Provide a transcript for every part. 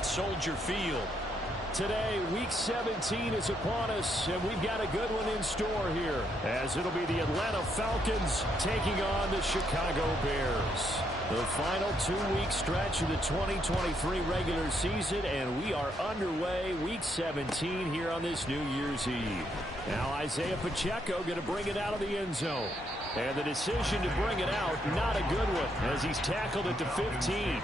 at Soldier Field. Today, Week 17 is upon us, and we've got a good one in store here, as it'll be the Atlanta Falcons taking on the Chicago Bears. The final two-week stretch of the 2023 regular season, and we are underway Week 17 here on this New Year's Eve. Now Isaiah Pacheco going to bring it out of the end zone. And the decision to bring it out, not a good one, as he's tackled at the 15.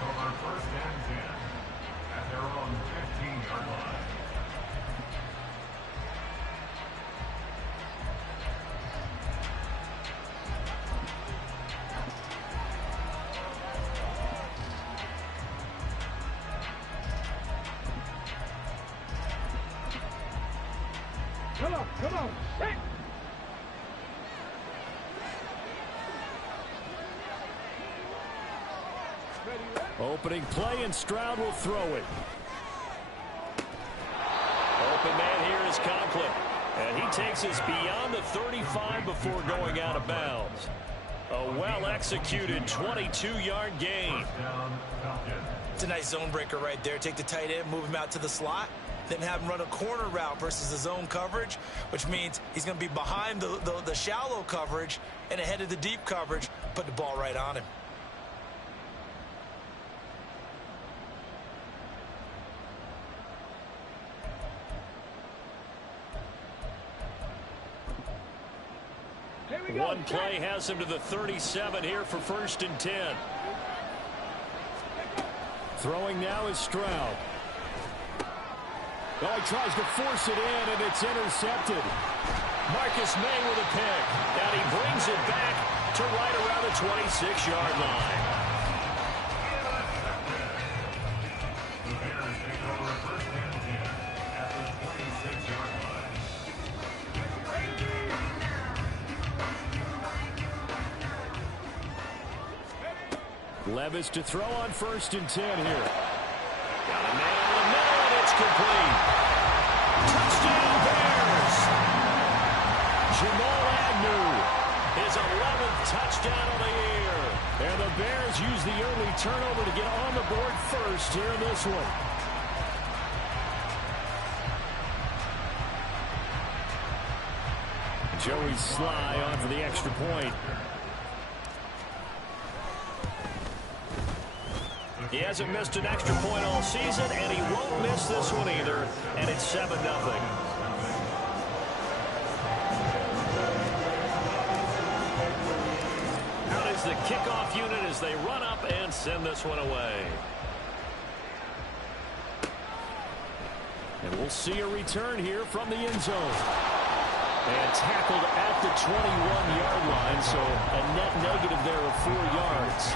Come on. Hey. Opening play, and Stroud will throw it. Open man here is Conklin. And he takes us beyond the 35 before going out of bounds. A well-executed 22-yard gain. It's a nice zone breaker right there. Take the tight end, move him out to the slot, then have him run a corner route versus the zone coverage, which means he's going to be behind the shallow coverage and ahead of the deep coverage. Put the ball right on him. One play has him to the 37 here for 1st and 10. Throwing now is Stroud. Oh, he tries to force it in, and it's intercepted. Marcus May with a pick, and he brings it back to right around the 26-yard line. Levis to throw on 1st and 10 here. Got a man in the middle, and it's complete. Touchdown Bears! Jamal Agnew. His 11th touchdown of the year. And the Bears use the early turnover to get on the board first here in this one. Joey Sly on for the extra point. He hasn't missed an extra point all season, and he won't miss this one either. And it's 7-0. Out is the kickoff unit as they run up and send this one away. And we'll see a return here from the end zone. And tackled at the 21-yard line, so a net negative there of 4 yards.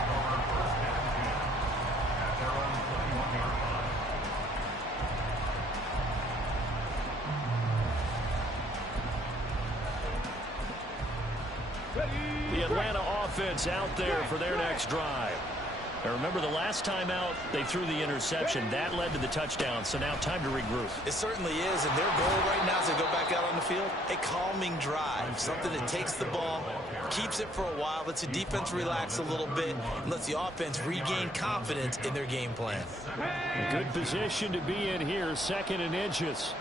The Atlanta offense out there for their next drive. Now remember, the last time out, they threw the interception. That led to the touchdown, so now time to regroup. It certainly is, and their goal right now is to go back out on the field. A calming drive, something that takes the ball, keeps it for a while, lets the defense relax a little bit, and lets the offense regain confidence in their game plan. A good position to be in here, 2nd and inches.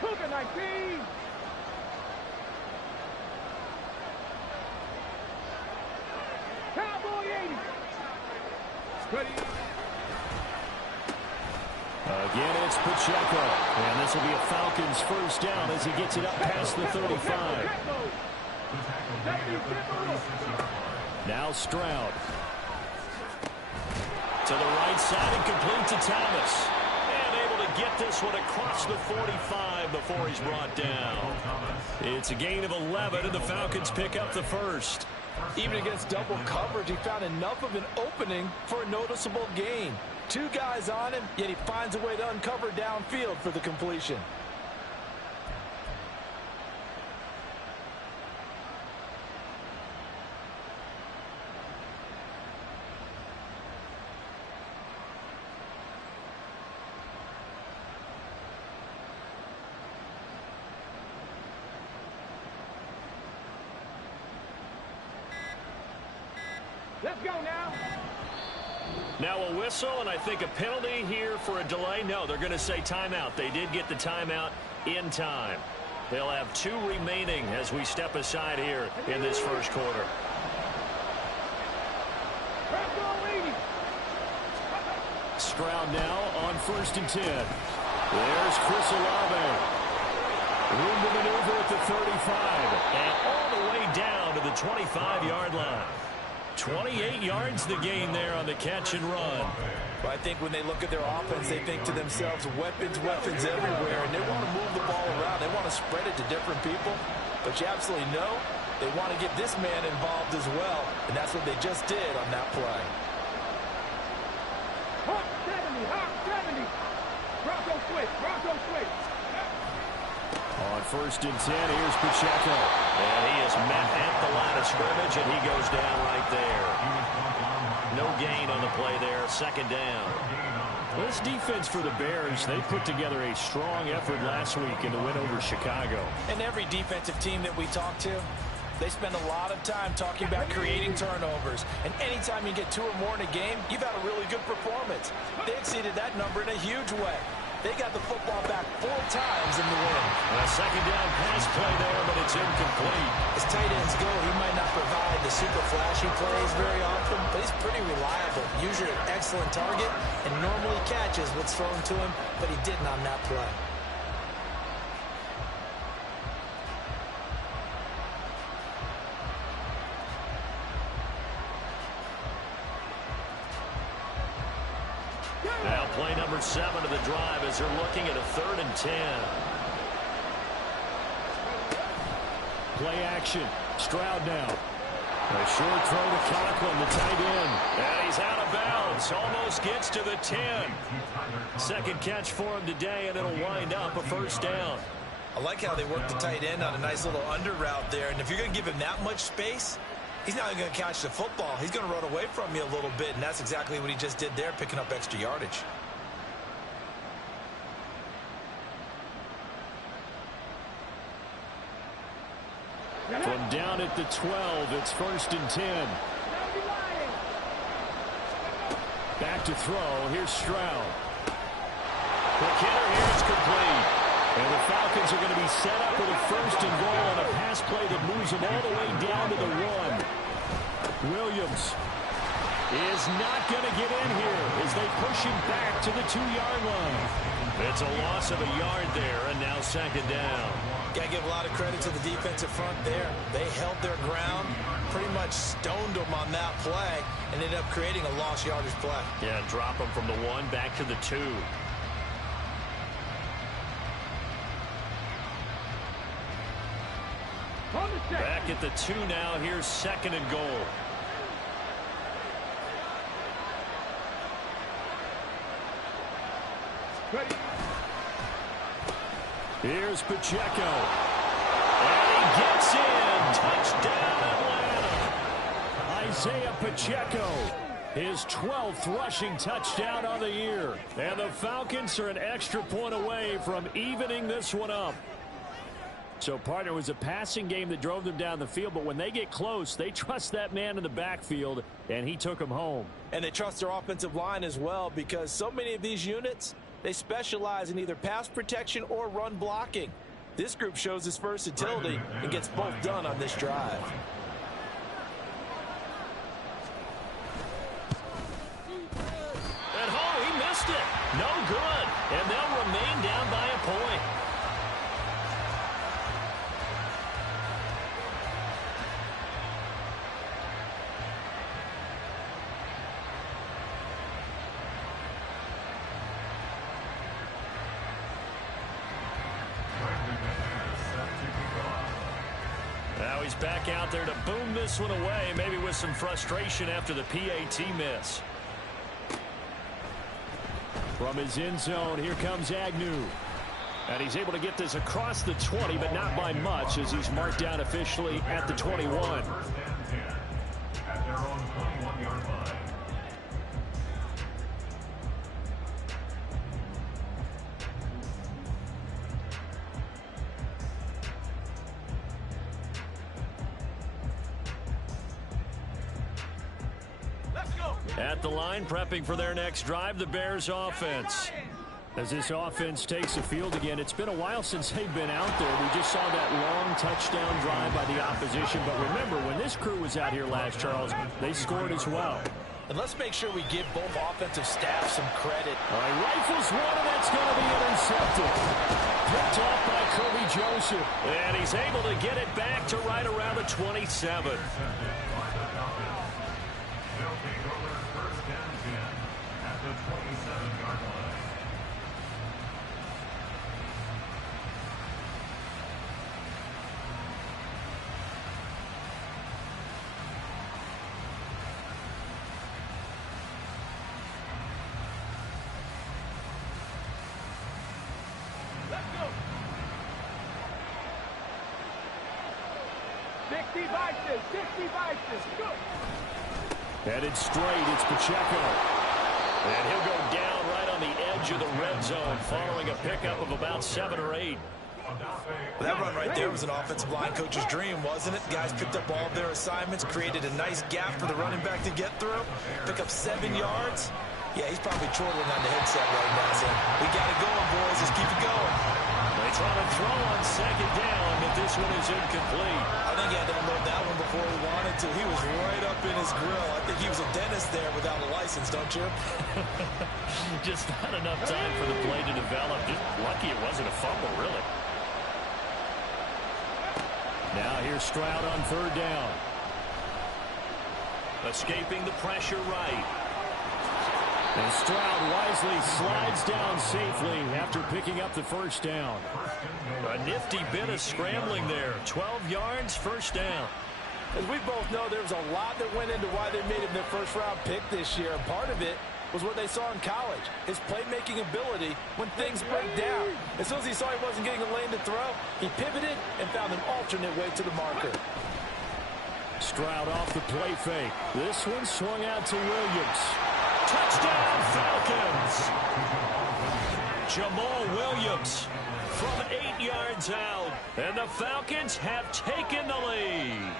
Cougar 19. Cowboy 80. Ready. Again, it's Pacheco. And this will be a Falcons first down as he gets it up past the 35. Now Stroud. To the right side and complete to Thomas. And able to get this one across the 45 before he's brought down. It's a gain of 11, and the Falcons pick up the first. Even against double coverage, he found enough of an opening for a noticeable gain. 2 guys on him, yet he finds a way to uncover downfield for the completion. Let's go now. Now a whistle, and I think a penalty here for a delay. No, they're going to say timeout. They did get the timeout in time. They'll have 2 remaining as we step aside here in this first quarter. Stroud now on 1st and 10. There's Chris Olave. Room to maneuver at the 35. And all the way down to the 25-yard line. 28 yards the gain there on the catch and run. But I think when they look at their offense, they think to themselves, weapons, weapons everywhere, and they want to move the ball around. They want to spread it to different people. But you absolutely know they want to get this man involved as well, and that's what they just did on that play. Hawk 70, Hawk 70. Bronco switch, Bronco switch. On 1st and 10, here's Pacheco. And he is met at the line of scrimmage, and he goes down right there. No gain on the play there, 2nd down. This defense for the Bears, they put together a strong effort last week in the win over Chicago. And every defensive team that we talk to, they spend a lot of time talking about creating turnovers. And anytime you get 2 or more in a game, you've had a really good performance. They exceeded that number in a huge way. They got the football back 4 times in the win. A 2nd down pass play there, but it's incomplete. As tight ends go, he might not provide the super flashy plays very often, but he's pretty reliable. Usually an excellent target and normally catches what's thrown to him, but he didn't on that play. Now play number 7 of the drive as they're looking at a 3rd and 10. Play action. Stroud now. A short throw to Conklin, the tight end. And he's out of bounds. Almost gets to the 10. 2nd catch for him today, and it'll wind up a 1st down. I like how they work the tight end on a nice little under route there. And if you're going to give him that much space, he's not going to catch the football. He's going to run away from you a little bit, and that's exactly what he just did there, picking up extra yardage. From down at the 12, it's 1st and 10. Back to throw. Here's Stroud. The kicker here is complete. And the Falcons are going to be set up with a 1st and goal on a pass play that moves them all the way down to the 1. Williams is not going to get in here as they push him back to the 2-yard line. It's a loss of a yard there, and now 2nd down. Got to give a lot of credit to the defensive front there. They held their ground, pretty much stoned them on that play, and ended up creating a lost yardage play. Yeah, drop them from the 1 back to the 2. Back at the 2 now. Here's 2nd and goal. Ready. Here's Pacheco. And he gets in. Touchdown, Atlanta. Isaiah Pacheco. His 12th rushing touchdown on the year. And the Falcons are an extra point away from evening this one up. So, partner, it was a passing game that drove them down the field, but when they get close, they trust that man in the backfield, and he took them home. And they trust their offensive line as well, because so many of these units, they specialize in either pass protection or run blocking. This group shows its versatility and gets both done on this drive. And he missed it. No good. And they'll remain down by a point. Now he's back out there to boom this one away, maybe with some frustration after the PAT miss. From his end zone, here comes Agnew. And he's able to get this across the 20, but not by much, as he's marked down officially at the 21. At their own 21-yard line. Let's go. At the line, prepping for their next drive, the Bears offense. As this offense takes the field again, it's been a while since they've been out there. We just saw that long touchdown drive by the opposition. But remember, when this crew was out here last, Charles, they scored as well. And let's make sure we give both offensive staffs some credit. All right, rifles one, and that's going to be intercepted. Picked off by Kirby Joseph. And he's able to get it back to right around the 27. Headed straight, it's Pacheco. And he'll go down right on the edge of the red zone following a pickup of about 7 or 8. That run right there was an offensive line coach's dream, wasn't it? Guys picked up all of their assignments, created a nice gap for the running back to get through, pick up 7 yards. Yeah, he's probably chortling on the headset right now saying, we got it going, boys. Let's keep it going. They try to throw on second down, but this one is incomplete. I think he had to unload that one before he wanted to. He was right up in his grill. I think he was a dentist there without a license, don't you? Just not enough time for the play to develop. Just lucky it wasn't a fumble, really. Now here's Stroud on third down. Escaping the pressure right. And Stroud wisely slides down safely after picking up the first down. A nifty bit of scrambling there. 12 yards, first down. As we both know, there was a lot that went into why they made him their first-round pick this year. And part of it was what they saw in college, his playmaking ability when things break down. As soon as he saw he wasn't getting a lane to throw, he pivoted and found an alternate way to the marker. Stroud off the play fake. This one swung out to Williams. Touchdown, Falcons! Jamal Williams from 8 yards out. And the Falcons have taken the lead.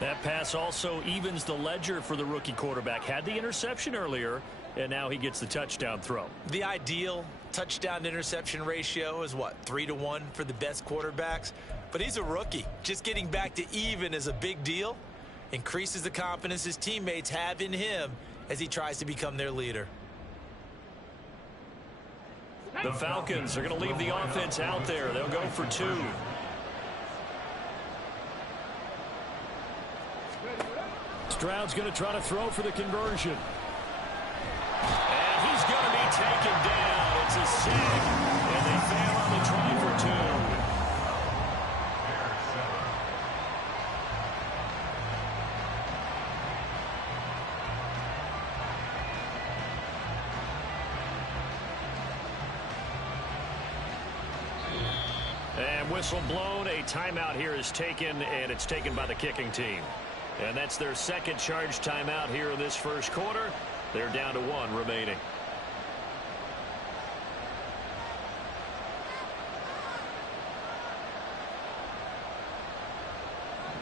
That pass also evens the ledger for the rookie quarterback. Had the interception earlier, and now he gets the touchdown throw. The ideal touchdown-interception ratio is, what, 3-to-1 for the best quarterbacks? But he's a rookie. Just getting back to even is a big deal. Increases the confidence his teammates have in him as he tries to become their leader. The Falcons are going to leave the offense out there. They'll go for 2. Stroud's going to try to throw for the conversion. And he's going to be taken down. It's a sack, and they fail on the try for 2. And whistle blown. A timeout here is taken, and it's taken by the kicking team. And that's their second charge timeout here in this first quarter. They're down to 1 remaining.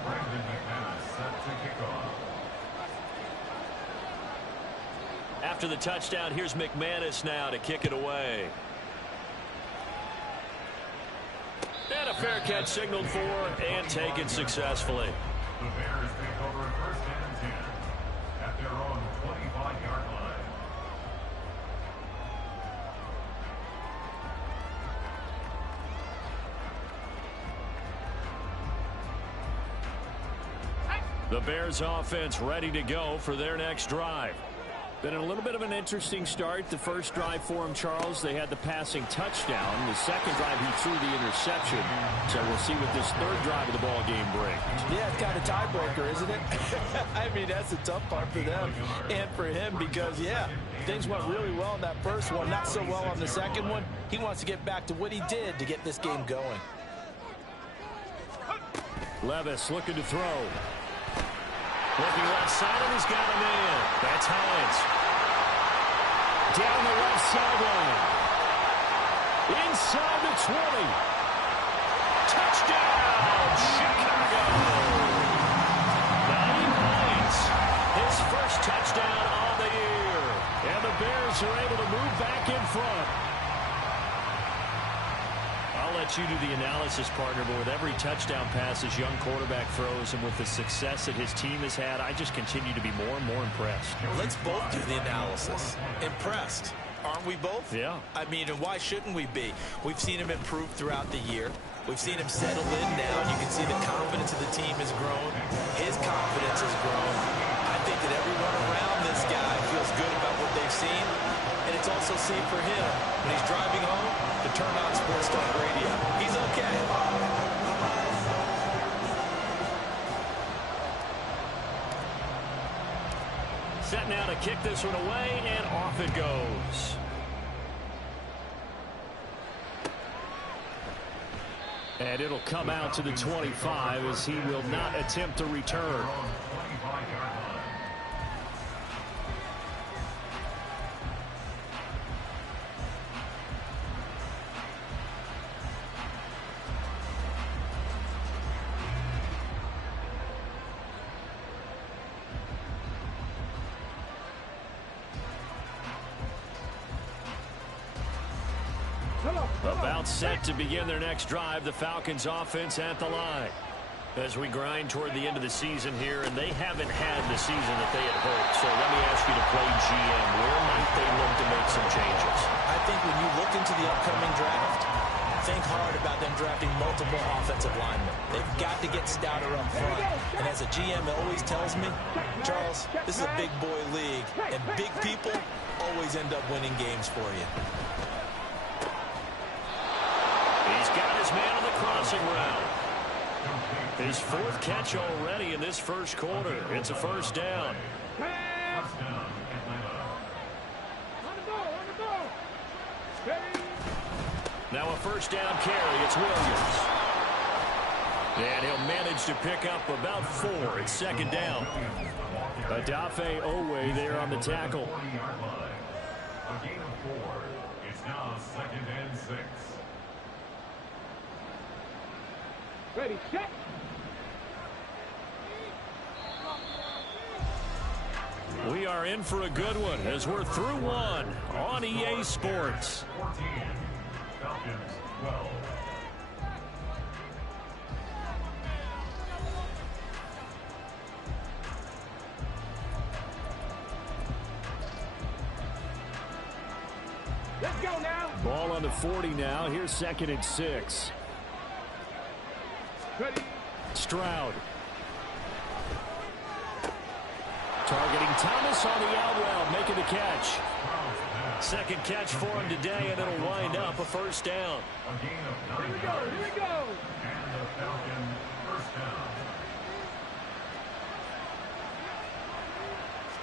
Brandon McManus set to kick off. After the touchdown, here's McManus now to kick it away. And a fair catch signaled for and taken successfully. The Bears take over first and 10 at their own 25-yard line. The Bears offense ready to go for their next drive. Been a little bit of an interesting start. The first drive for him, Charles, they had the passing touchdown. The second drive, he threw the interception. So we'll see what this third drive of the ball game brings. Yeah, it's kind of tiebreaker, isn't it? I mean, that's the tough part for them and for him because, yeah, things went really well in that first one, not so well on the second one. He wants to get back to what he did to get this game going. Levis looking to throw. Looking left side, and he's got him in. That's Hines. Down the left sideline. Inside the 20. Touchdown, Chicago. Nyheim Hines touchdown on the year. And the Bears are able to move back in front. I'll let you do the analysis, partner, but with every touchdown pass his young quarterback throws and with the success that his team has had, I just continue to be more and more impressed. Let's both do the analysis. Impressed. Aren't we both? Yeah. I mean, and why shouldn't we be? We've seen him improve throughout the year. We've seen him settle in now, and you can see the confidence of the team has grown. His confidence has grown. I think that everyone around this guy feels good about what they've seen, and it's also seen for him when he's driving home to turn on Sports Talk Radio. He's okay. Set now to kick this one away, and off it goes. And it'll come out to the 25 as he will not attempt to return. About set to begin their next drive, the Falcons offense at the line. As we grind toward the end of the season here, and they haven't had the season that they had hoped. So let me ask you to play GM. Where might they look to make some changes? I think when you look into the upcoming draft, think hard about them drafting multiple offensive linemen. They've got to get stouter up front. And as a GM always tells me, Charles, this is a big boy league, and big people always end up winning games for you. He's got his man on the crossing route. His fourth catch already in this first quarter. It's a first down. Now a first down carry. It's Williams. And he'll manage to pick up about 4. It's second down. Odafe Oweh there on the tackle. A gain of 4. It's now 2nd and 6. Ready, set. We are in for a good one as we're through one on EA Sports. 14. Falcons 12. Let's go now. Ball on the 40 now. Here's 2nd and 6. Ready. Stroud. Targeting Thomas on the out route, making the catch. Second catch for him today, and it'll wind up a first down. A gain of 9 Here we go. yards. Here we go. And the Falcon first down.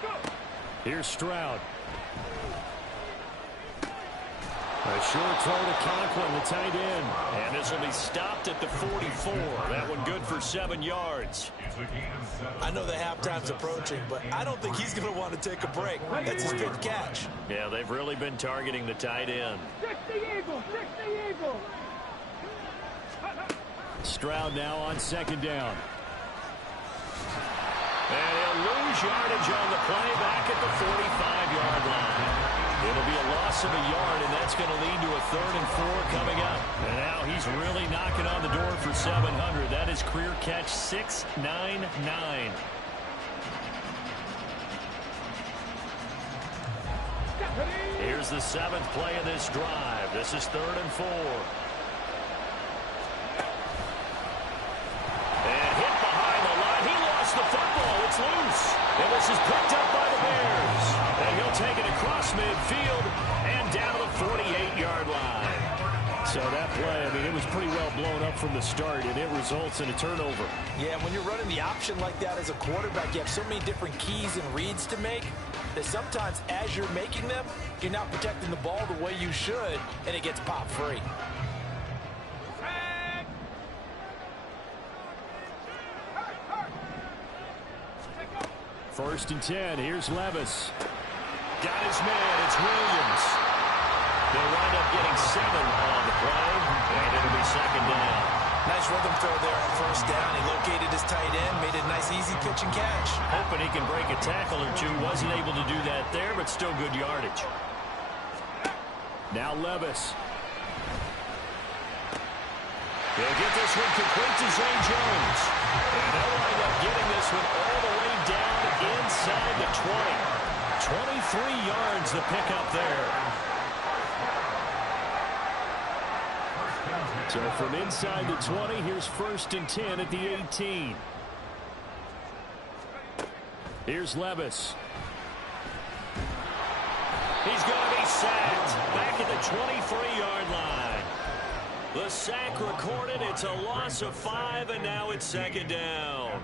Go. Here's Stroud. A short throw to Conklin, the tight end. And this will be stopped at the 44. That one good for 7 yards. It's a gain of 7. I know the halftime's approaching, but I don't think he's going to want to take a break. That's his 5th catch. Yeah, they've really been targeting the tight end. 60 Eagle. 60 Eagle. Stroud now on 2nd down. And he'll lose yardage on the play back at the 45-yard line. It'll be a loss of a yard, and that's going to lead to a 3rd and 4 coming up. And now he's really knocking on the door for 700. That is career catch 699. Here's the 7th play of this drive. This is 3rd and 4. And hit behind the line. He lost the football. It's loose. And this is picked up by the Bears. And he'll take it across midfield and down to the 48-yard line. So that play, I mean, it was pretty well blown up from the start, and it results in a turnover. Yeah, when you're running the option like that as a quarterback, you have so many different keys and reads to make that sometimes as you're making them, you're not protecting the ball the way you should, and it gets popped free. First and 10. Here's Levis. Got his man. It's Williams. They'll wind up getting 7 on the play, and it'll be 2nd down. Nice rhythm throw there on first down. He located his tight end, made a nice easy pitch and catch. Hoping he can break a tackle or two. Wasn't able to do that there, but still good yardage. Now Levis. They'll get this one complete to Zay Jones. And they'll wind up getting this one all the way down inside the 20. 23 yards the pickup there. So from inside the 20, here's 1st and 10 at the 18. Here's Levis. He's going to be sacked back at the 23-yard line. The sack recorded. It's a loss of 5, and now it's 2nd down.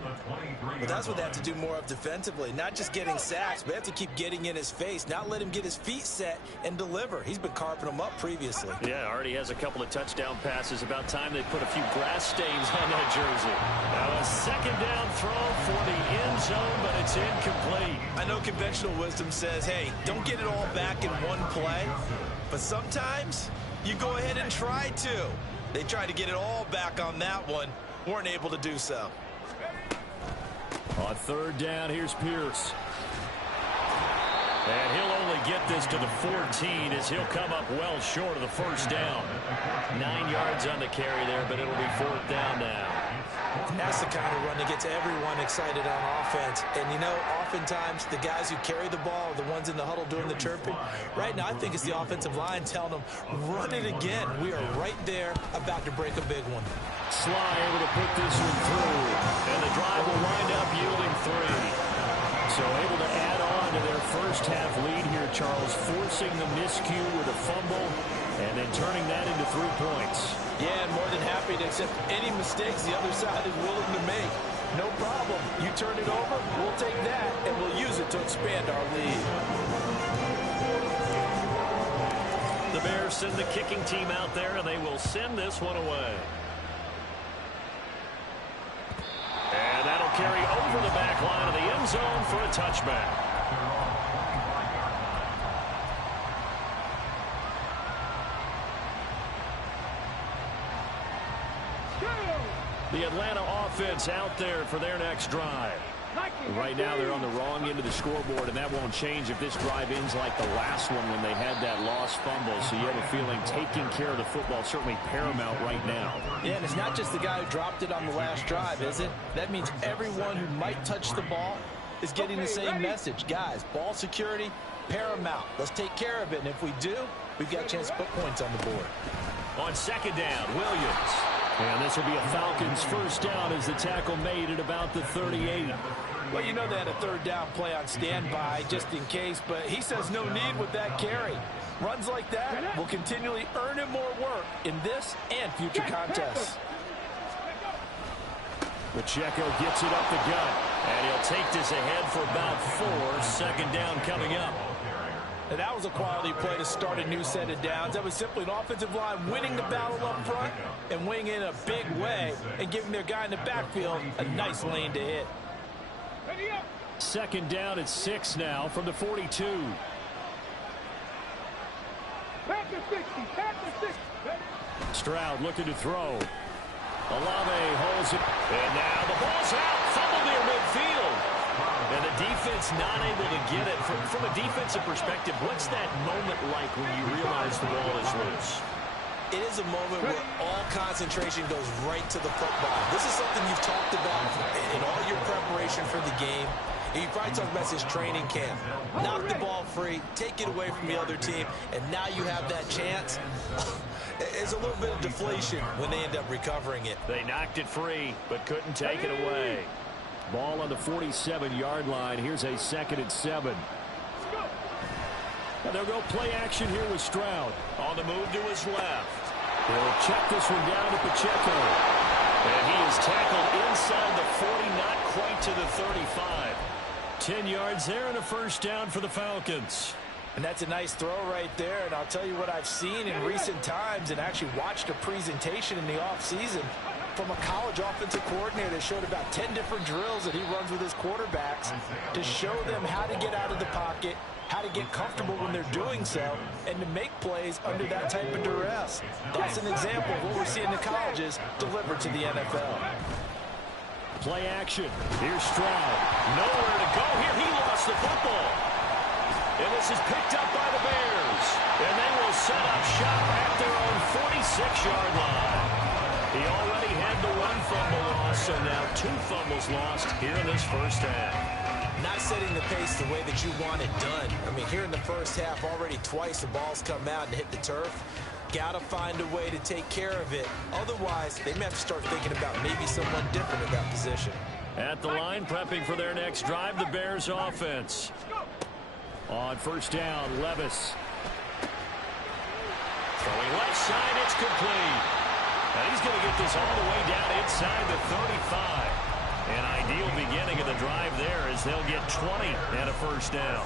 But that's what they have to do more of defensively. Not just getting sacks, but they have to keep getting in his face, not let him get his feet set and deliver. He's been carving them up previously. Yeah, already has a couple of touchdown passes. About time they put a few grass stains on that jersey. Now a 2nd down throw for the end zone, but it's incomplete. I know conventional wisdom says, hey, don't get it all back in one play. But sometimes you go ahead and try to. They tried to get it all back on that one. Weren't able to do so. On 3rd down, here's Pierce. And he'll only get this to the 14 as he'll come up well short of the 1st down. 9 yards on the carry there, but it'll be 4th down now. That's the kind of run that gets everyone excited on offense. And, you know, oftentimes the guys who carry the ball are the ones in the huddle doing the chirping. Right now, I think it's the offensive line telling them, run it again. We are right there about to break a big one. Sly able to put this one through. And the drive will wind up yielding 3. So able to add on to their first half lead here, Charles, forcing the miscue with a fumble and then turning that into 3 points. Yeah, and more than happy to accept any mistakes the other side is willing to make. No problem. You turn it over, we'll take that, and we'll use it to expand our lead. The Bears send the kicking team out there, and they will send this one away. And that'll carry over the back line of the end zone for a touchback. The Atlanta offense out there for their next drive. Right now they're on the wrong end of the scoreboard, and that won't change if this drive ends like the last one when they had that lost fumble. So you have a feeling taking care of the football certainly paramount right now. Yeah, and it's not just the guy who dropped it on the last drive, is it? That means everyone who might touch the ball is getting the same message. Guys, ball security, paramount. Let's take care of it, and if we do, we've got a chance to put points on the board. On 2nd down, Williams. And this will be a Falcons 1st down as the tackle made at about the 38. Well, you know they had a 3rd down play on standby just in case, but he says no need with that carry. Runs like that will continually earn him more work in this and future contests. Pacheco gets it up the gut, and he'll take this ahead for about 4. 2nd down coming up. And that was a quality play to start a new set of downs. That was simply an offensive line winning the battle up front and winning in a big way and giving their guy in the backfield a nice lane to hit. 2nd down at 6 now from the 42. Stroud looking to throw. Olave holds it. And now the ball's out. Fumble near midfield. And the defense not able to get it. From a defensive perspective, what's that moment like when you realize the ball is loose? It is a moment where all concentration goes right to the football. This is something you've talked about in all your preparation for the game. And you probably talked about this training camp. Knock the ball free, take it away from the other team, and now you have that chance. It's a little bit of deflation when they end up recovering it. They knocked it free, but couldn't take it away. Ball on the 47-yard line. Here's a 2nd and 7. And they'll go play action here with Stroud. On the move to his left. He'll check this one down to Pacheco. And he is tackled inside the 40, not quite to the 35. 10 yards there and a 1st down for the Falcons. And that's a nice throw right there. And I'll tell you what I've seen in recent times and actually watched a presentation in the offseason from a college offensive coordinator that showed about 10 different drills that he runs with his quarterbacks to show them how to get out of the pocket, how to get comfortable when they're doing so, and to make plays under that type of duress. That's an example of what we're seeing in colleges delivered to the NFL. Play action. Here's Stroud. Nowhere to go here. He lost the football. And this is picked up by the Bears. And they will set up shop at their own 46-yard line. He already had the one fumble loss, so now 2 fumbles lost here in this first half. Not setting the pace the way that you want it done. I mean, here in the first half, already twice the ball's come out and hit the turf. Got to find a way to take care of it. Otherwise, they may have to start thinking about maybe someone different at that position. At the line, prepping for their next drive, the Bears offense. On first down, Levis. Throwing left side, it's complete. And he's going to get this all the way down inside the 35. An ideal beginning of the drive there as they'll get 20 and a first down.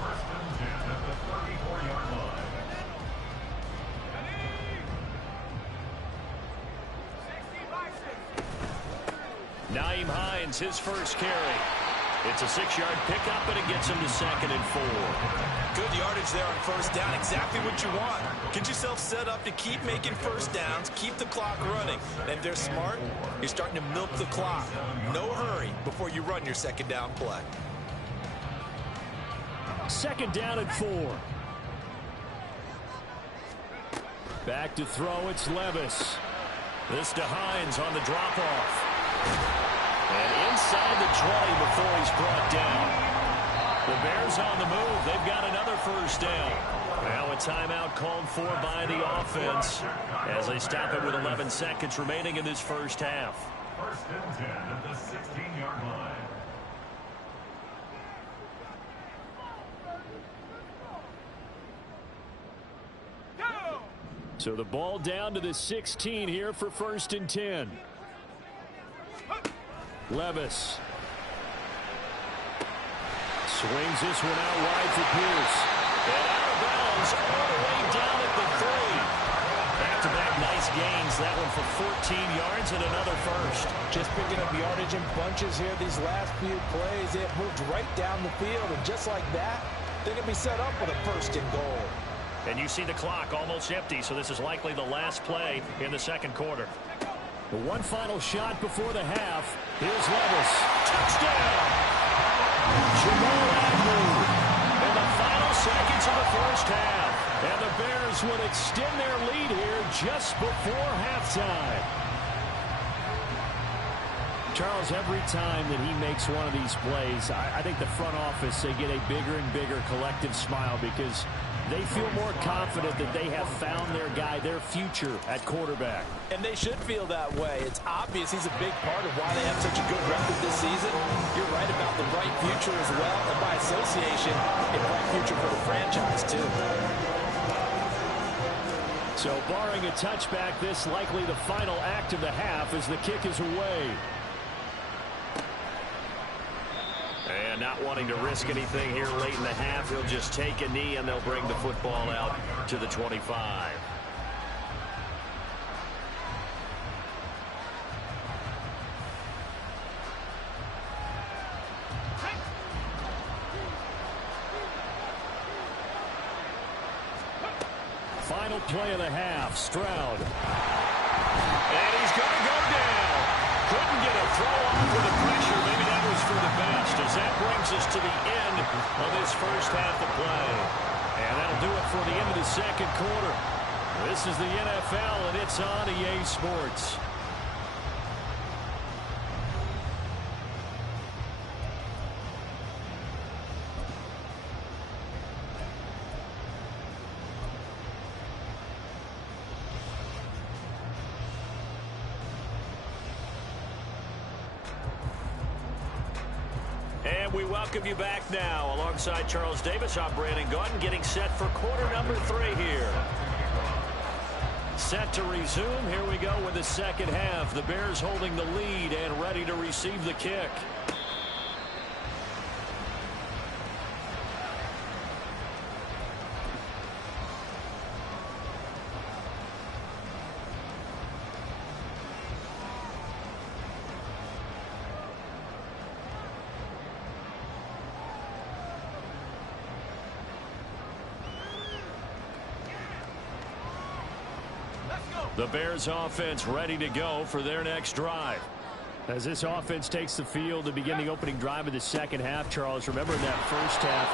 First and 10 at the 34-yard line. Nyheim Hines, his first carry. It's a 6-yard pickup, and it gets him to 2nd and 4. Good yardage there on first down. Exactly what you want. Get yourself set up to keep making first downs, keep the clock running. And if they're smart, you're starting to milk the clock. No hurry before you run your second down play. 2nd down and 4. Back to throw, it's Levis. This to Hines on the drop-off. And inside the 20 before he's brought down. The Bears on the move. They've got another first down. Now a timeout called for by the offense as they stop it with 11 seconds remaining in this first half. First and 10 at the 16-yard line. So the ball down to the 16 here for 1st and 10. Levis. Swings this one out wide for Pierce. And out of bounds all the way down at the 3. Back-to-back nice gains. That one for 14 yards and another first. Just picking up yardage in bunches here these last few plays. They have moved right down the field, and just like that, they're going to be set up with a 1st and goal. And you see the clock almost empty, so this is likely the last play in the 2nd quarter. The one final shot before the half. Here's Levis. Touchdown! Jamal Agnew in the final seconds of the first half. And the Bears would extend their lead here just before halftime. Charles, every time that he makes one of these plays, I think the front office, they get a bigger and bigger collective smile because they feel more confident that they have found their guy, their future at quarterback. And they should feel that way. It's obvious he's a big part of why they have such a good record this season. You're right about the bright future as well, and by association, a bright future for the franchise, too. So barring a touchback, this likely the final act of the half as the kick is away. And not wanting to risk anything here late in the half, he'll just take a knee and they'll bring the football out to the 25. Final play of the half, Stroud. And he's going to go down. Couldn't get a throw off with the pressure. Maybe that was for the best as that brings us to the end of this first half of play. And that'll do it for the end of the 2nd quarter. This is the NFL, and it's on EA Sports. And we welcome you back now. Alongside Charles Davis, I'm Brandon Gaudin, getting set for quarter number 3 here. Set to resume. Here we go with the 2nd half. The Bears holding the lead and ready to receive the kick. The Bears offense ready to go for their next drive. As this offense takes the field to begin the opening drive of the second half, Charles, remember in that first half,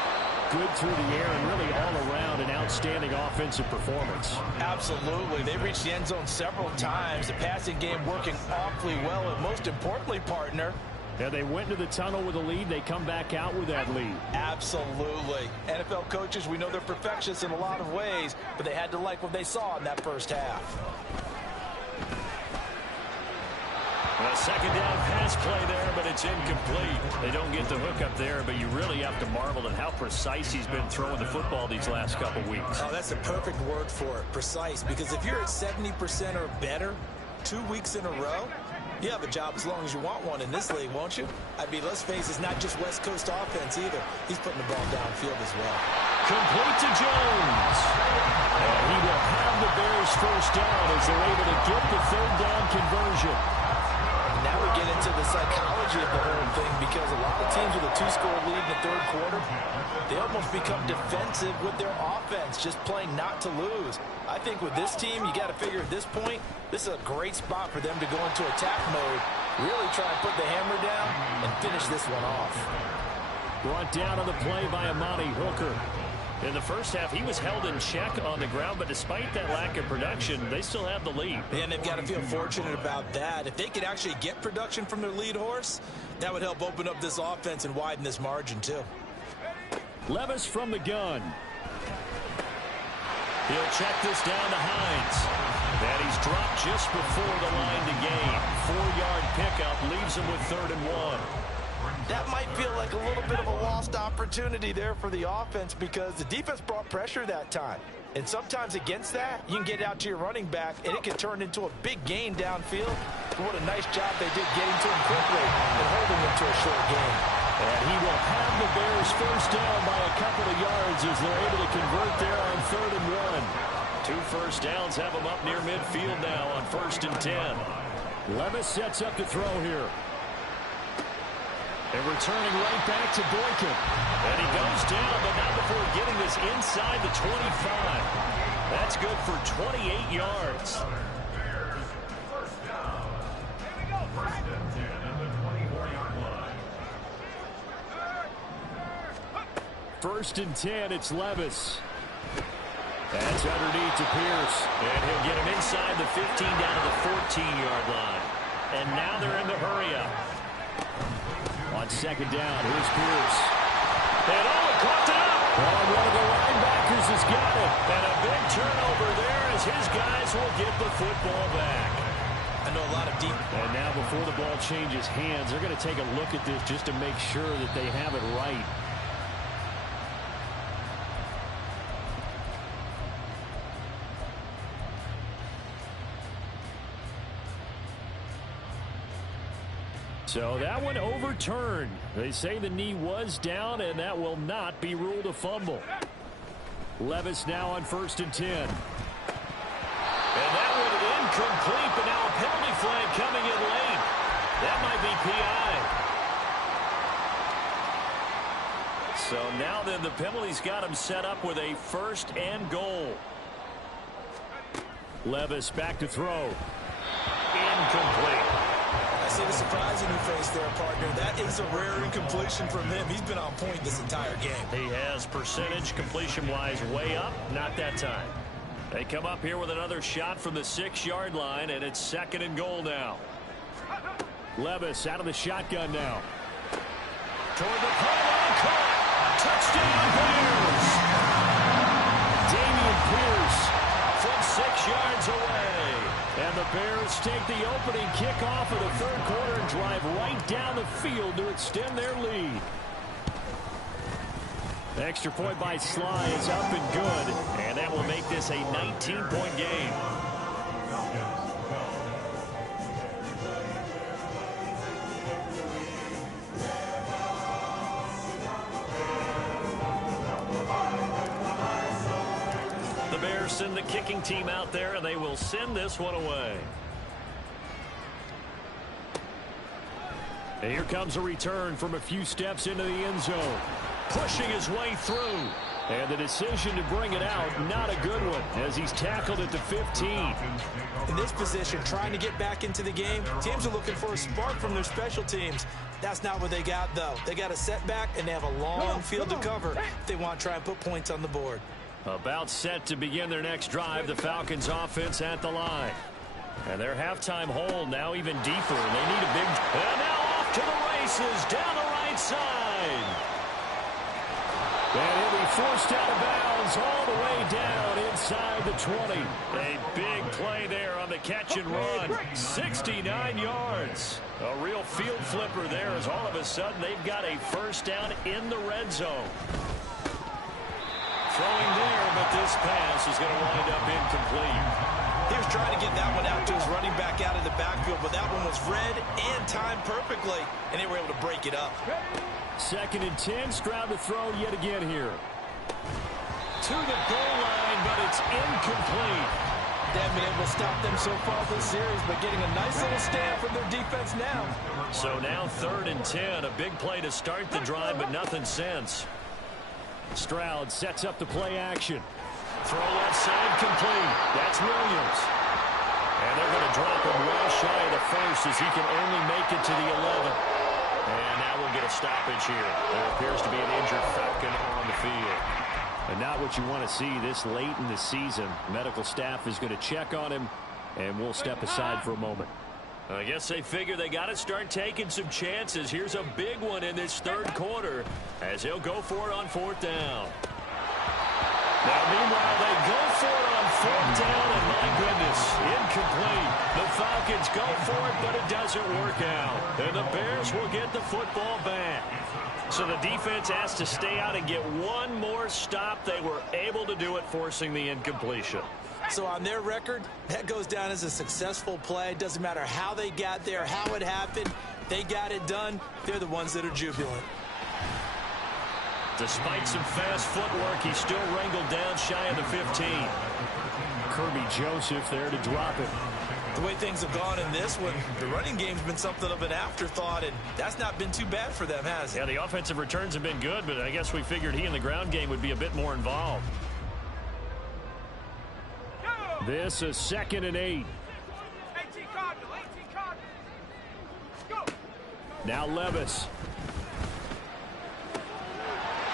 good through the air and really all around an outstanding offensive performance. Absolutely. They reached the end zone several times. The passing game working awfully well, and most importantly, partner, yeah, they went into the tunnel with a lead. They come back out with that lead. Absolutely. NFL coaches, we know they're perfectionists in a lot of ways, but they had to like what they saw in that first half. A second down pass play there, but it's incomplete. They don't get the hook up there, but you really have to marvel at how precise he's been throwing the football these last couple weeks. Oh, that's a perfect word for it, precise, because if you're at 70% or better 2 weeks in a row, you have a job as long as you want one in this league, won't you? I mean, let's face it, it's not just West Coast offense either. He's putting the ball downfield as well. Complete to Jones. And he will have the Bears first down as they're able to get the third down conversion. Now we get into the psychology of the whole thing, because a lot of teams with a 2-score lead in the third quarter, they almost become defensive with their offense, just playing not to lose. I think with this team, you got to figure at this point, this is a great spot for them to go into attack mode, really try and put the hammer down and finish this one off. Brought down on the play by Amani Hooker. In the first half, he was held in check on the ground, but despite that lack of production, they still have the lead. And they've got to feel fortunate about that. If they could actually get production from their lead horse, that would help open up this offense and widen this margin, too. Levis from the gun. He'll check this down to Hines. And he's dropped just before the line to gain. 4-yard pickup leaves him with 3rd and 1. That might feel like a little bit of a lost opportunity there for the offense, because the defense brought pressure that time. And sometimes against that, you can get out to your running back, and it can turn into a big gain downfield. But what a nice job they did getting to him quickly and holding him to a short gain. And he will have the Bears first down by a couple of yards as they're able to convert there on 3rd and 1. 2 first downs have them up near midfield now on 1st and 10. Levis sets up to throw here. And returning right back to Boykin. And he goes down, but not before getting this inside the 25. That's good for 28 yards. First down. First and 10 at the 24-yard line. 1st and 10, it's Levis. That's underneath to Pierce. And he'll get him inside the 15 down to the 14-yard line. And now they're in the hurry-up. On 2nd down, here's Pierce. And caught it up. Oh, one of the linebackers has got it. And a big turnover there as his guys will get the football back. I know a lot of deep. And now before the ball changes hands, they're going to take a look at this just to make sure that they have it right. So that one overturned. They say the knee was down, and that will not be ruled a fumble. Levis now on 1st and 10. And that one incomplete, but now a penalty flag coming in late. That might be PI. So now then the penalty's got him set up with a 1st and goal. Levis back to throw. Incomplete. I see the surprise in your face there, partner. That is a rare incompletion from him. He's been on point this entire game. He has percentage completion-wise way up. Not that time. They come up here with another shot from the 6-yard line, and it's 2nd and goal now. Levis out of the shotgun now. Toward the pylon, caught. Touchdown, Bears. Dameon Pierce from 6 yards away. And the Bears take the opening kickoff of the 3rd quarter and drive right down the field to extend their lead. The extra point by Sly is up and good, and that will make this a 19-point game. Send the kicking team out there, and they will send this one away. And here comes a return from a few steps into the end zone. Pushing his way through. And the decision to bring it out, not a good one, as he's tackled at the 15. In this position, trying to get back into the game, teams are looking for a spark from their special teams. That's not what they got, though. They got a setback, and they have a long field to cover if they want to try and put points on the board. About set to begin their next drive, the Falcons offense at the line. And their halftime hole now even deeper. They need a big... And now off to the races down the right side. And he'll be forced out of bounds all the way down inside the 20. A big play there on the catch and run. 69 yards. A real field flipper there as all of a sudden they've got a first down in the red zone. Throwing there, but this pass is going to wind up incomplete. He was trying to get that one out to his running back out of the backfield, but that one was read and timed perfectly, and they were able to break it up. 2nd and 10, Stroud to throw yet again here. To the goal line, but it's incomplete. They haven't been able to stop them so far this series, but getting a nice little stand from their defense now. So now 3rd and 10, a big play to start the drive, but nothing since. Stroud sets up the play action. Throw left side complete. That's Williams. And they're going to drop him well shy of the first as he can only make it to the 11. And now we'll get a stoppage here. There appears to be an injured Falcon on the field. And not what you want to see this late in the season. Medical staff is going to check on him, and we'll step aside for a moment. I guess they figure they got to start taking some chances. Here's a big one in this 3rd quarter as he'll go for it on 4th down. Now, meanwhile, they go for it on 4th down, and my goodness, incomplete. The Falcons go for it, but it doesn't work out. And the Bears will get the football back. So the defense has to stay out and get one more stop. They were able to do it, forcing the incompletion. So on their record, that goes down as a successful play. Doesn't matter how they got there, how it happened. They got it done. They're the ones that are jubilant. Despite some fast footwork, he's still wrangled down shy of the 15. Kirby Joseph there to drop it. The way things have gone in this one, the running game's been something of an afterthought, and that's not been too bad for them, has it? Yeah, the offensive returns have been good, but I guess we figured he in the ground game would be a bit more involved. This is 2nd and 8. 18 Cardinal, 18 Cardinal. Go. Now Levis.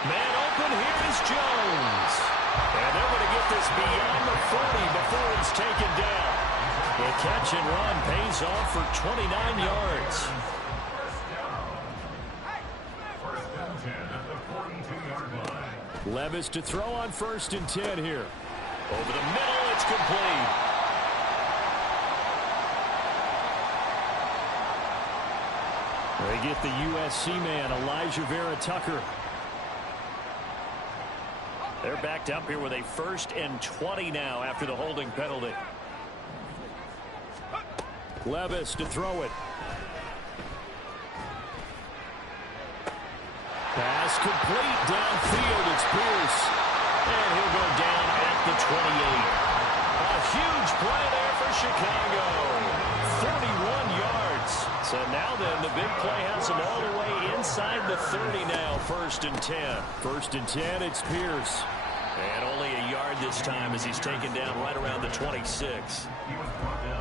Man open, here is Jones. And they're going to get this beyond the 40 before it's taken down. The catch and run pays off for 29 yards. First and 10 at the 42-yard line. Levis to throw on 1st and 10 here. Over the middle, it's complete. They get the USC man, Elijah Vera Tucker. They're backed up here with a 1st and 20 now after the holding penalty. Levis to throw it. Pass complete downfield. It's Pierce. And he'll go down at the 28. A huge play there for Chicago. 31 yards. So now then, the big play has them all the way inside the 30 now. 1st and 10. 1st and 10, it's Pierce. And only a yard this time as he's taken down right around the 26.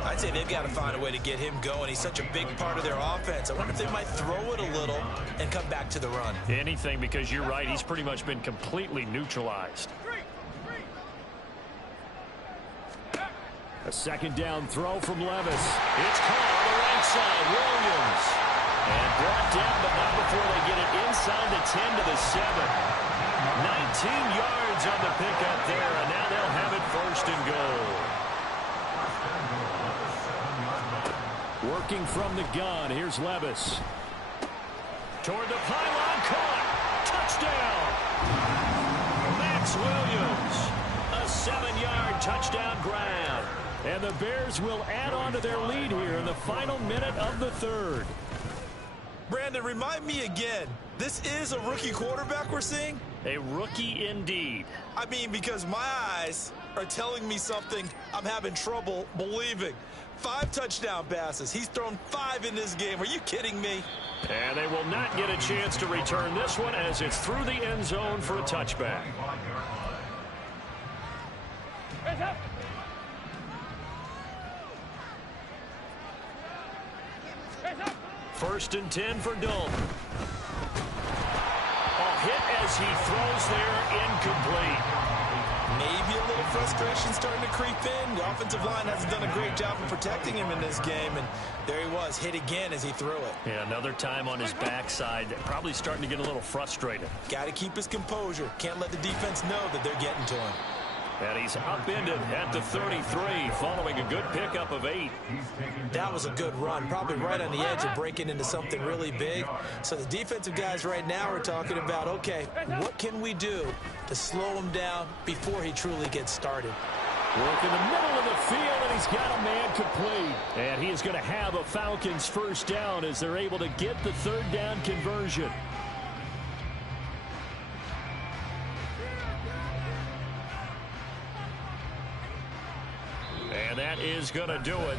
I'd say they've got to find a way to get him going. He's such a big part of their offense. I wonder if they might throw it a little and come back to the run. Anything, because you're right. He's pretty much been completely neutralized. A 2nd down throw from Levis. It's caught on the right side. Williams. And brought down, but not before they get it inside the 10 to the 7. 19 yards on the pickup there, and now they'll have it 1st and goal. Working from the gun, here's Levis. Toward the pylon, caught. Touchdown. Max Williams. A 7-yard touchdown grab. And the Bears will add on to their lead here in the final minute of the 3rd. Brandon, remind me again, This is a rookie quarterback we're seeing? A rookie indeed. I mean, because my eyes are telling me something I'm having trouble believing. 5 touchdown passes. He's thrown 5 in this game. Are you kidding me? And they will not get a chance to return this one as it's through the end zone for a touchback. First and 10 for Dalton. A hit as he throws there, incomplete. Maybe a little frustration starting to creep in. The offensive line hasn't done a great job of protecting him in this game, and there he was, hit again as he threw it. Yeah, another time on his backside, probably starting to get a little frustrated. Got to keep his composure. Can't let the defense know that they're getting to him. And he's upended at the 33, following a good pickup of 8. That was a good run, probably right on the edge of breaking into something really big. So the defensive guys right now are talking about, okay, what can we do to slow him down before he truly gets started? Work in the middle of the field, and he's got a man complete. And he is going to have a Falcons first down as they're able to get the third down conversion. And that is going to do it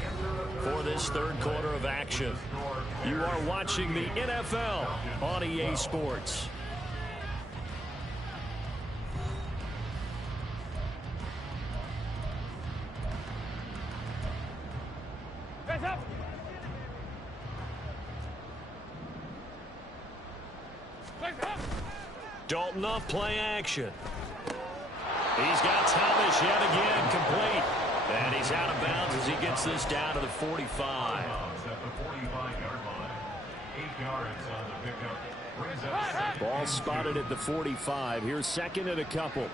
for this third quarter of action. You are watching the NFL on EA Sports. Dalton off play action. He's got Thomas yet again complete. And he's out of bounds as he gets this down to the 45. Ball spotted at the 45. Here's second and a couple.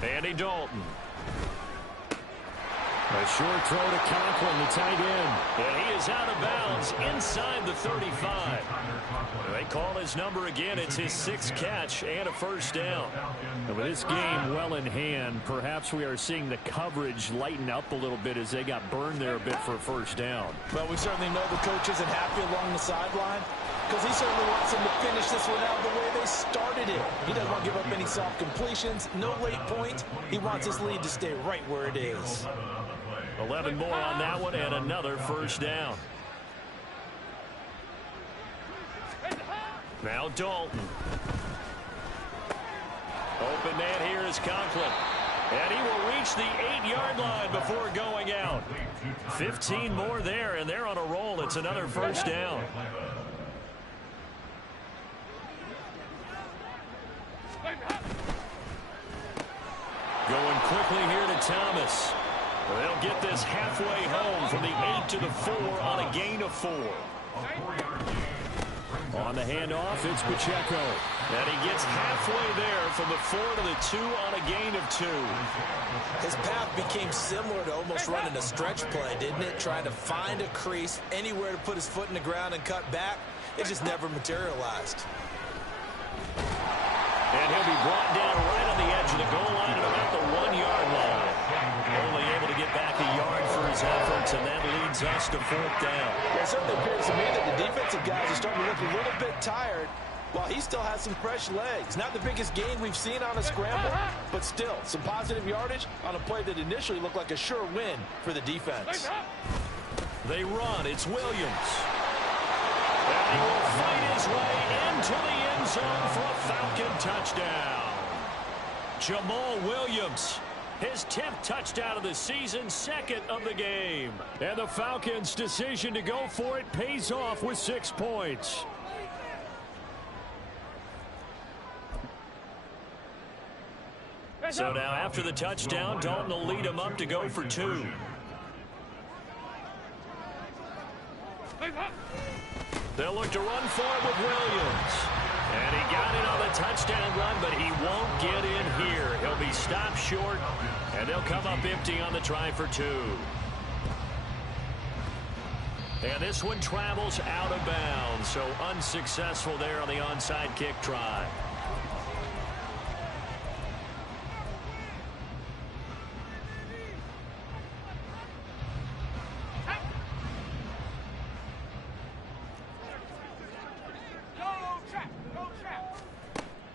Andy Dalton. A short throw to Conklin, the tight end. And he is out of bounds inside the 35. They call his number again. It's his 6th catch and a first down. And with this game well in hand, perhaps we are seeing the coverage lighten up a little bit as they got burned there a bit for a first down. Well, we certainly know the coach isn't happy along the sideline because he certainly wants them to finish this one out the way they started it. He doesn't want to give up any soft completions, no late points. He wants his lead to stay right where it is. 11 more on that one and another first down. Now Dalton. Open man here is Conklin. And he will reach the 8-yard line before going out. 15 more there, and they're on a roll. It's another first down. Going quickly here to Thomas. They'll get this halfway home from the 8 to the 4 on a gain of 4. On the handoff, it's Pacheco. And he gets halfway there from the 4 to the 2 on a gain of 2. His path became similar to almost running a stretch play, didn't it? Trying to find a crease, anywhere to put his foot in the ground and cut back. It just never materialized. And he'll be brought down right on the edge of the goal line at about the 1-yard line. Only able to get back a yard for his efforts, and that leads us to 4th down. It certainly appears to me that the defensive guys are starting to look a little bit tired while he still has some fresh legs. Not the biggest gain we've seen on a scramble, but still some positive yardage on a play that initially looked like a sure win for the defense. They run. It's Williams. And he will fight his way into the end zone for a Falcon touchdown. Jamal Williams. His 10th touchdown of the season, 2nd of the game. And the Falcons' decision to go for it pays off with 6 points. So now after the touchdown, Dalton will lead him up to go for 2. They'll look to run for it with Williams. And he got it on the touchdown run, but he won't get in here. He'll be stopped short, and they'll come up empty on the try for 2. And this one travels out of bounds, so unsuccessful there on the onside kick try.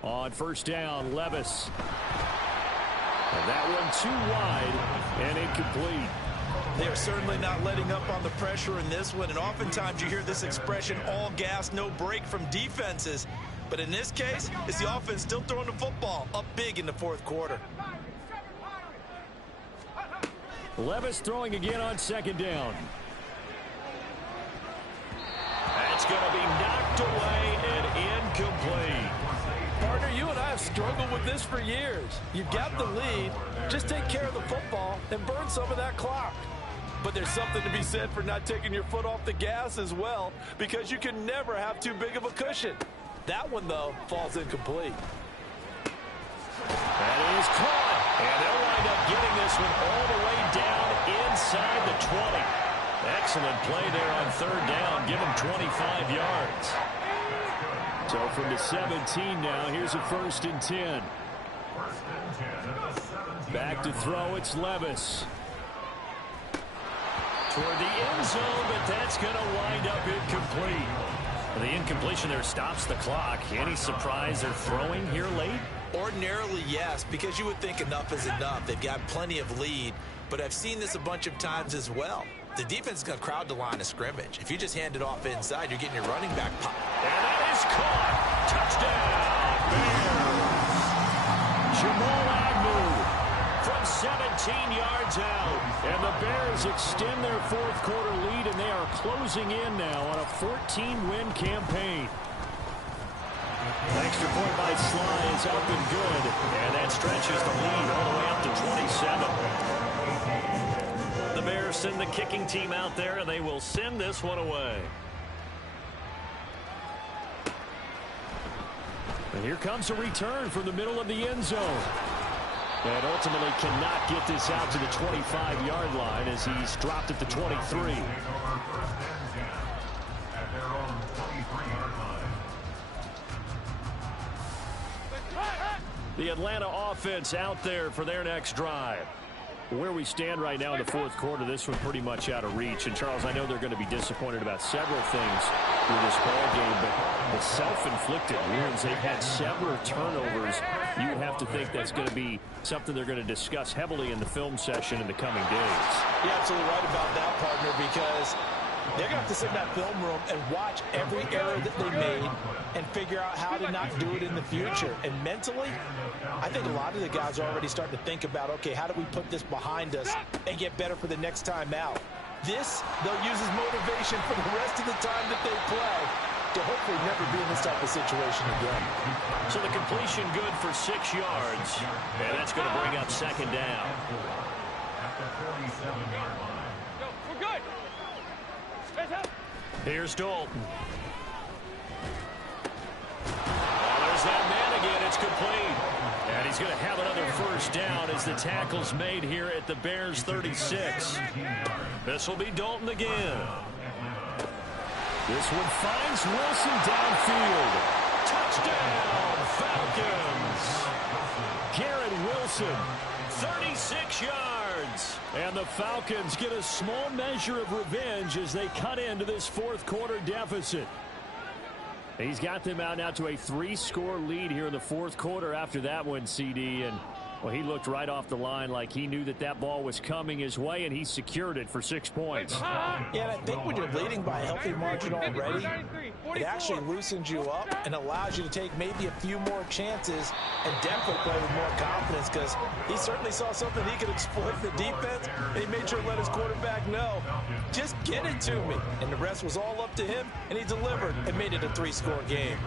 On first down, Levis. And that one too wide and incomplete. They're certainly not letting up on the pressure in this one, and oftentimes you hear this expression, all gas, no break from defenses. But in this case, it's the offense still throwing the football up big in the fourth quarter. Levis throwing again on second down. That's going to be knocked away and incomplete. Partner, you and I have struggled with this for years. You've got the lead. Just take care of the football and burn some of that clock. But there's something to be said for not taking your foot off the gas as well, because you can never have too big of a cushion. That one, though, falls incomplete. That is caught. And they'll wind up getting this one all the way down inside the 20. Excellent play there on third down. Give him 25 yards. So from the 17 now, here's a 1st and 10. Back to throw, it's Levis. Toward the end zone, but that's going to wind up incomplete. Well, the incompletion there stops the clock. Any surprise they're throwing here late? Ordinarily, yes, because you would think enough is enough. They've got plenty of lead, but I've seen this a bunch of times as well. The defense is going to crowd the line of scrimmage. If you just hand it off inside, you're getting your running back pop. And that is caught. Touchdown, Bears. Jamal Agnew from 17 yards out. And the Bears extend their fourth quarter lead, and they are closing in now on a 14-win campaign. Extra point by Sly is up and good. And that stretches the lead all the way up to 27. The Bears send the kicking team out there, and they will send this one away. And here comes a return from the middle of the end zone. And ultimately cannot get this out to the 25-yard line as he's dropped at the 23. The Atlanta offense out there for their next drive. Where we stand right now in the fourth quarter, this one pretty much out of reach. And, Charles, I know they're going to be disappointed about several things with this ball game, but the self-inflicted wounds, they've had several turnovers. You would have to think that's going to be something they're going to discuss heavily in the film session in the coming days. You're absolutely right about that, partner, because they're going to have to sit in that film room and watch every error that they made and figure out how to not do it in the future. And mentally, I think a lot of the guys are already starting to think about, okay, how do we put this behind us and get better for the next time out? This, they'll use as motivation for the rest of the time that they play to hopefully never be in this type of situation again. So the completion good for 6 yards, and that's going to bring up second down. We're good. Here's Dalton. There's that man again. It's complete. And he's going to have another first down as the tackle's made here at the Bears 36. This will be Dalton again. This one finds Wilson downfield. Touchdown, Falcons. Garrett Wilson. 36 yards. And the Falcons get a small measure of revenge as they cut into this fourth quarter deficit. He's got them out now to a 3-score lead here in the fourth quarter after that one, CD. And, well, he looked right off the line like he knew that that ball was coming his way, and he secured it for 6 points. Yeah, and I think when you're leading by a healthy margin already, it actually loosens you up and allows you to take maybe a few more chances and definitely play with more confidence, because he certainly saw something he could exploit in the defense, and he made sure to let his quarterback know, just get it to me. And the rest was all up to him, and he delivered and made it a 3-score game.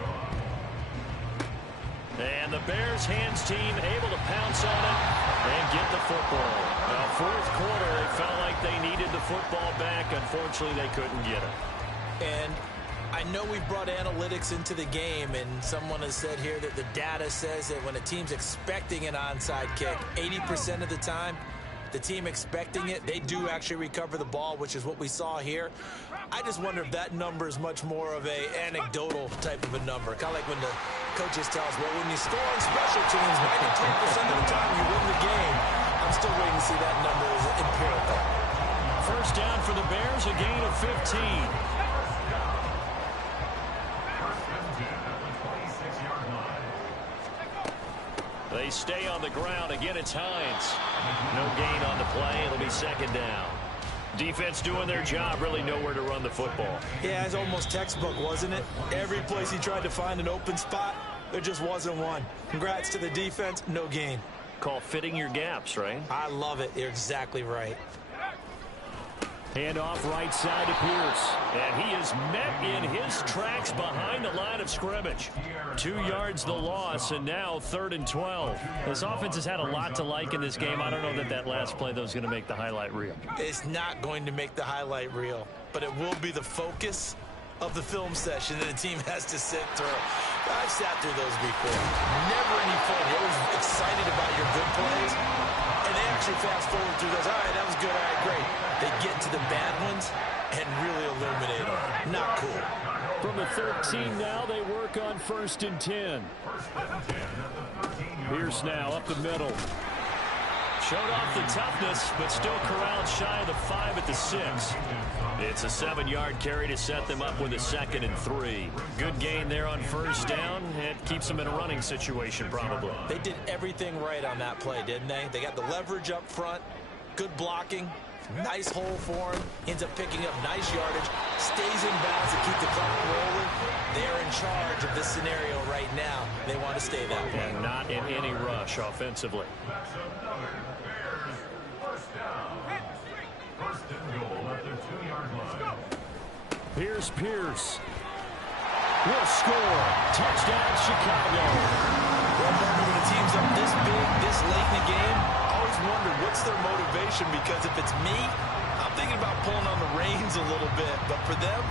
And the Bears hands team able to pounce on it and get the football. Now, fourth quarter, they felt like they needed the football back. Unfortunately, they couldn't get it. And I know we brought analytics into the game, and someone has said here that the data says that when a team's expecting an onside kick, 80% of the time, the team expecting it, they do actually recover the ball, which is what we saw here. I just wonder if that number is much more of a anecdotal type of a number. Kind of like when the coaches tell us, well, when you score on special teams, 93% of the time you win the game. I'm still waiting to see that number as empirical. First down for the Bears, a gain of 15. They stay on the ground. Again, it's Hines. No gain on the play. It'll be second down. Defense doing their job, really nowhere to run the football. Yeah, it's almost textbook, wasn't it? Every place he tried to find an open spot, there just wasn't one. Congrats to the defense, no gain. Call fitting your gaps, right? I love it. You're exactly right. Hand off right side to Pierce. And he is met in his tracks behind the line of scrimmage. 2 yards the loss, and now 3rd and 12. This offense has had a lot to like in this game. I don't know that that last play, though, is going to make the highlight reel. It's not going to make the highlight reel, but it will be the focus of the film session that the team has to sit through. I've sat through those before. Never any fun. You're always excited about your good plays, and they actually fast forward through those. All right, that was good. All right, great. They get to the bad ones and really illuminate them. Not cool. From the 13 now, they work on 1st and 10. Pierce now up the middle. Showed off the toughness, but still corralled shy of the 5 at the 6. It's a 7-yard carry to set them up with a 2nd and 3. Good gain there on 1st down. It keeps them in a running situation, probably. They did everything right on that play, didn't they? They got the leverage up front, good blocking, nice hole for him, ends up picking up nice yardage, stays in bounds to keep the clock rolling. They're in charge of this scenario right now. They want to stay that way. And not in any rush offensively. Here's Pierce. Will score. Touchdown, Chicago. Well, Marvin, when a team's up this big, this late in the game, I always wonder what's their motivation, because if it's me, I'm thinking about pulling on the reins a little bit. But for them,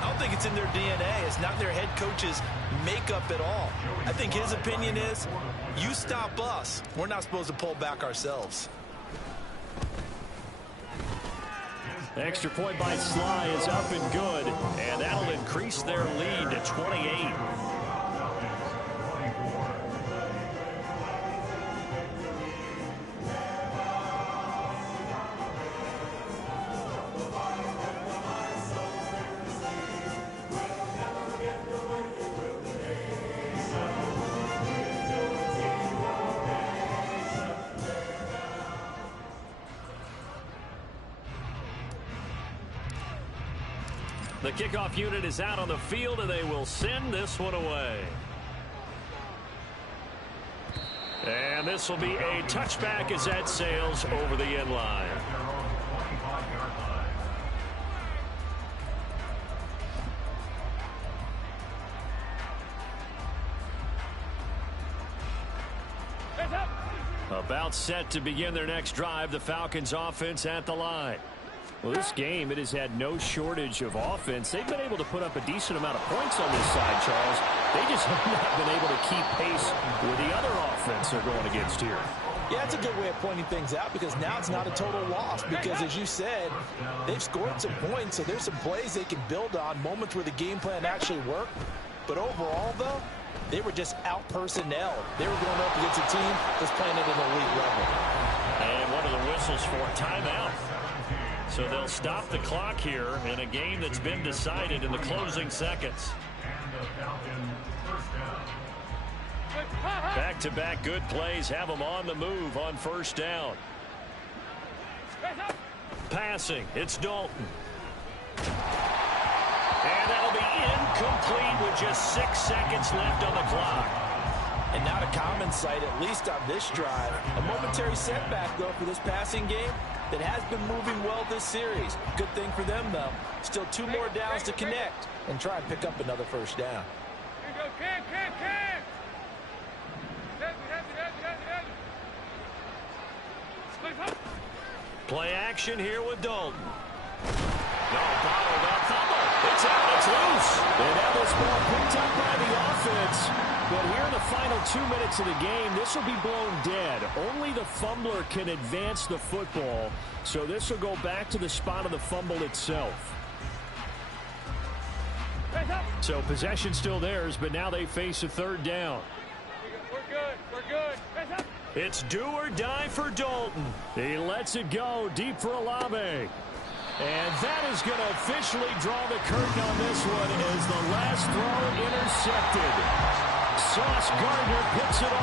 I don't think it's in their DNA. It's not their head coach's makeup at all. I think his opinion is, you stop us, we're not supposed to pull back ourselves. Extra point by Sly is up and good, and that'll increase their lead to 28. The kickoff unit is out on the field, and they will send this one away. And this will be a touchback as that sails over the end line. About set to begin their next drive, the Falcons offense at the line. Well, this game, it has had no shortage of offense. They've been able to put up a decent amount of points on this side, Charles. They just have not been able to keep pace with the other offense they're going against here. Yeah, that's a good way of pointing things out, because now it's not a total loss, because as you said, they've scored some points, so there's some plays they can build on, moments where the game plan actually worked. But overall, though, they were just out-personnel. They were going up against a team that's playing at an elite level. And one of the whistles for timeout. So they'll stop the clock here in a game that's been decided in the closing seconds. Back-to-back good plays have them on the move on 1st down. Passing, it's Dalton. And that'll be incomplete with just 6 seconds left on the clock. And not a common sight, at least on this drive. A momentary setback, though, for this passing game that has been moving well this series. Good thing for them, though. Still 2 more downs to connect and try and pick up another 1st down. Play action here with Dalton. No, bottled up, fumble. It's out, it's loose. And now this ball picked up by the offense. But here in the final 2 minutes of the game, this will be blown dead. Only the fumbler can advance the football. So this will go back to the spot of the fumble itself. So possession still theirs, but now they face a 3rd down. We're good. It's do or die for Dalton. He lets it go deep for Olave. And that is going to officially draw the curtain on this one as the last throw intercepted. Sauce Gardner puts it on.